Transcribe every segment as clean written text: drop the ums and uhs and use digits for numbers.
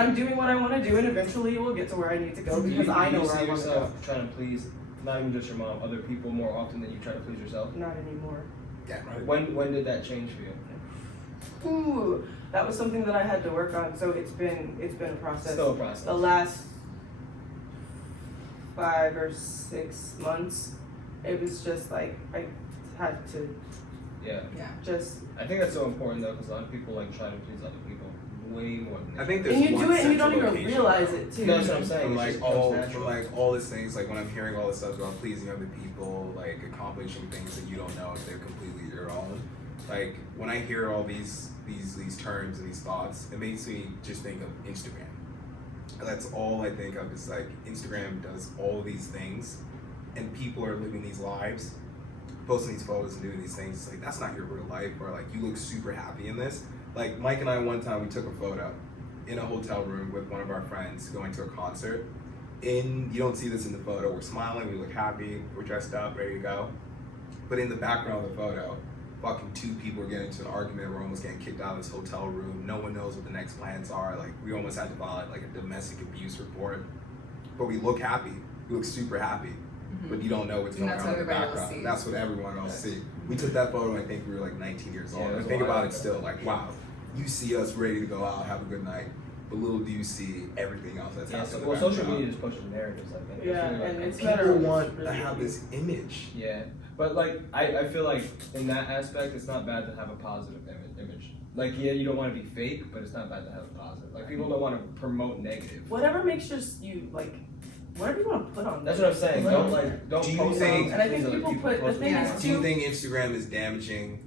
I'm doing what I want to do, and eventually it will get to where I need to go because I know where I you want to see go. yourself trying to please not even just your mom, other people more often than you try to please yourself? Not anymore. Yeah, right. When did that change for you? Ooh, that was something that I had to work on. So it's been a process. Still a process. The last 5 or 6 months, it was just like I had to Yeah. just. I think that's so important though, because a lot of people like try to please other people way more than they I think should. there's And you one do it and you don't central even location, realize though. it too. That's what I'm saying. From It like just comes all, natural. from like all these things, like when I'm hearing all this stuff about pleasing other people, like accomplishing things that you don't know if they're completely your own. Like when I hear all these terms and these thoughts, it makes me just think of Instagram. That's all I think of is like Instagram does all these things, and people are living these lives, posting these photos and doing these things. It's like that's not your real life, or like you look super happy in this. Like Mike and I one time we took a photo in a hotel room with one of our friends going to a concert. You don't see this in the photo. We're smiling, we look happy, we're dressed up, ready to go. But in the background of the photo, fucking 2 people are getting into an argument. We're almost getting kicked out of this hotel room. No one knows what the next plans are. Like we almost had to file like a domestic abuse report. But we look happy. We look super happy. But you don't know what's going on in the background. That's what everyone else see. We took that photo and I think we were like 19 years old. Yeah, And think about it still, like wow, you see us ready to go out, have a good night. But little do you see everything else that's Yeah, happening. well, social media just pushes narratives, I think. Yeah, really, like, and it's People better want really to have this image. Yeah, but like I feel like in that aspect, it's not bad to have a positive image. Like yeah, you don't want to be fake, but it's not bad to have a positive. Like people don't want to promote negative. Whatever makes you like, whatever you want to put on. That's what I'm saying. Like, Don't Do you post think- on And I think things other people put- the post. thing Yeah. is Do you too. think Instagram is damaging?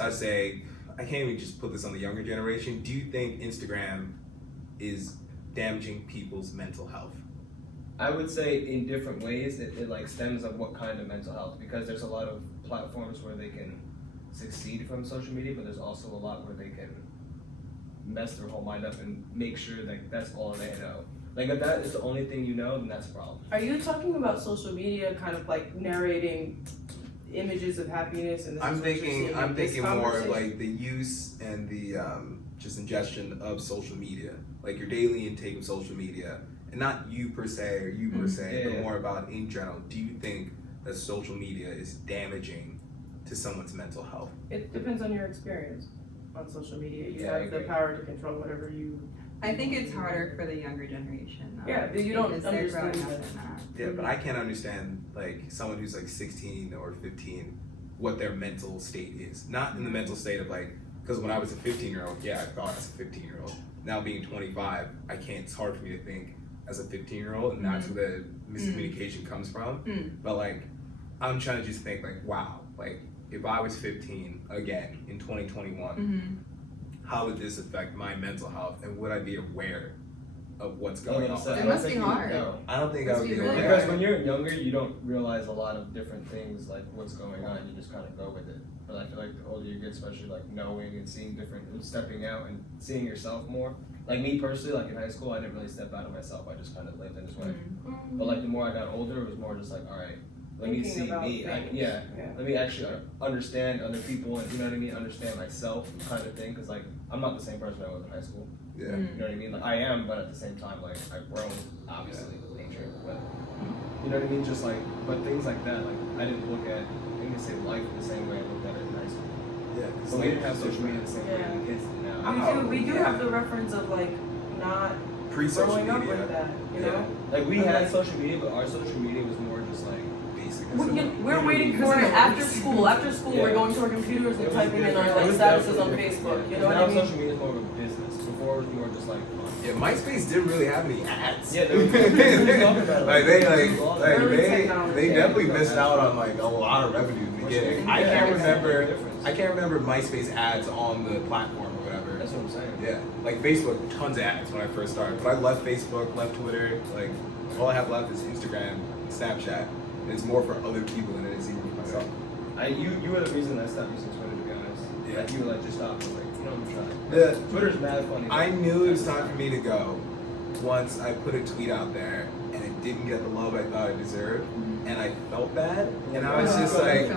I say, I can't even just put this on the younger generation. Do you think Instagram is damaging people's mental health? I would say in different ways it like stems of what kind of mental health, because there's a lot of platforms where they can succeed from social media, but there's also a lot where they can mess their whole mind up and make sure that that's all they know. Like if that is the only thing you know, then that's a problem. Are you talking about social media kind of like narrating images of happiness and this I'm is what you're seeing thinking, in I'm this thinking more of conversation? like the use and the just ingestion of social media, like your daily intake of social media, and not you per se or you per se, but Yeah. more about in general. Do you think that social media is damaging to someone's mental health? It depends on your experience on social media. You Yeah, I have the agree. power to control whatever you. I think it's harder for the younger generation. Though, Yeah, you don't because they're growing understand up that. in that. Yeah, but I can't understand like someone who's like 16 or 15 what their mental state is. Not in the mental state of like, because when I was a 15-year-old, yeah, I thought as a 15-year-old. Now being 25, I can't. It's hard for me to think as a 15-year-old, and that's where the miscommunication comes from. But like, I'm trying to just think like, wow, like if I was 15 again in 2021, how would this affect my mental health, and would I be aware of what's going on? It must be hard. I don't think I Must would be be really aware. Because when you're younger, you don't realize a lot of different things, like what's going on. You just kind of go with it. But I feel like the older you get, especially like knowing and seeing different, and stepping out and seeing yourself more. Like me personally, like in high school, I didn't really step out of myself. I just kind of lived and just went. But like the more I got older, it was more just like, all right, let me Thinking see about me. things. Yeah. Yeah. Let me actually understand other people, and you know what I mean. Understand myself, kind of thing. Because like I'm not the same person I was in high school. Yeah. You know what I mean? Like I am, but at the same time, like I've grown, obviously, with nature. But you know what I mean? Just like, but things like that, like I didn't look at, I didn't say life the same way I looked at it in high school. Yeah. So we didn't have social media the same way Yeah. the kids do now. We do have the reference of like not Pre-social growing up media. with that, you know? Like we But, had like- social media, but our social media was more just like Basic. We're waiting for it after school. After school, we're Yeah. going to our computers and It was typing in our different. like It was statuses on definitely Facebook. different. You know what now I mean? social media is more of a business. Before it was more just like fun. Yeah, MySpace didn't really have any ads. Yeah, they were talking about it. like they Early technology. they Yeah. definitely missed out on like a lot of revenue in the beginning. I Yeah, can't it's remember. a difference. I can't remember MySpace ads on the platform or whatever. That's what I'm saying. Yeah, like Facebook, tons of ads when I first started. But I left Facebook, left Twitter. Like all I have left is Instagram, Snapchat, and it's more for other people than it is even for myself. You were the reason I stopped using Twitter, to be honest. Yeah. Like you were like, just stop. I was like, you know, I'm trying. The Twitter's mad funny. I knew it was time for me to go once I put a tweet out there and it didn't get the love I thought it deserved, and I felt bad, and I was just like,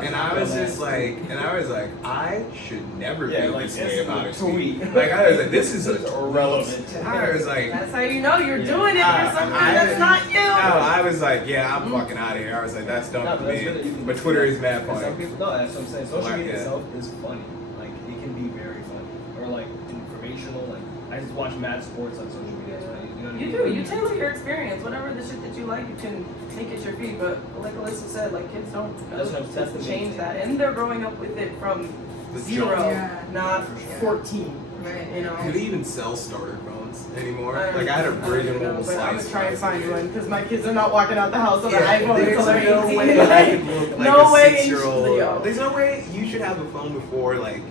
I should never feel like this way about a tweet. tweet. Like I was like, this is a irrelevant. I was like, That's how you know you're doing it for something that's not you. I was like, yeah, I'm fucking out of here. I was like, that's dumb No, for but that's me. really- But Twitter is mad Some funny. people, no, that's what I'm saying. Social Like, media yeah. itself is funny. Like, it can be very funny. Or, like, informational. Like, I just watch mad sports on social media. So, you know what I You mean? do. You tailor your experience. Whatever the shit that you like, you can make it your feed. But like Alyssa said, like kids don't know That's what I'm- that's to the main change thing. that, and they're growing up with it from The 0, Yeah. not For sure. 14. Right. You know. Do they even sell starter phones anymore? I don't Like I had a know, Brigham but little I'm slice. gonna try and when I find was a one kid. because my kids are not walking out the house on Yeah, an iPhone there's until they're no 18. way I could look like No a way, 6-year-old. yo. There's no way you should have a phone before like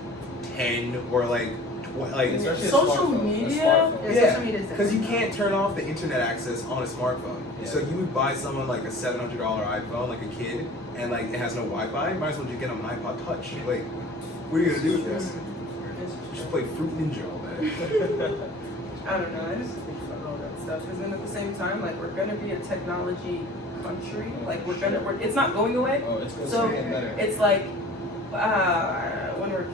10 or like like. Especially a Social smartphone, a media? smartphone. Yeah, social media is Because you different. can't turn off the internet access on a smartphone. Yeah. So you would buy someone like a $700 iPhone, like a kid, and like it has no Wi-Fi. Might as well just get them an iPod Touch. Like, what are you gonna do with this? Just play Fruit Ninja all day. I don't know. I just think about all that stuff. Because then at the same time, like we're gonna be a technology country. Like it's not going away. Oh, it's going So to get better. it's like when we're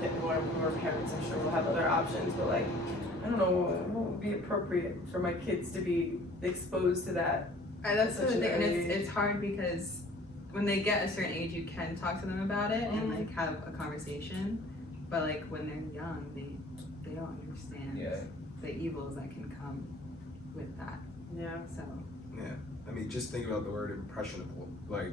parents, I'm sure we'll have other options. But like I don't know what would be appropriate for my kids to be exposed to that. That's the Such thing, an and early it's hard because when they get a certain age, you can talk to them about it and like have a conversation. But like when they're young, they don't understand Yeah. the evils that can come with that. Yeah. So Yeah. I mean, just think about the word impressionable. Like,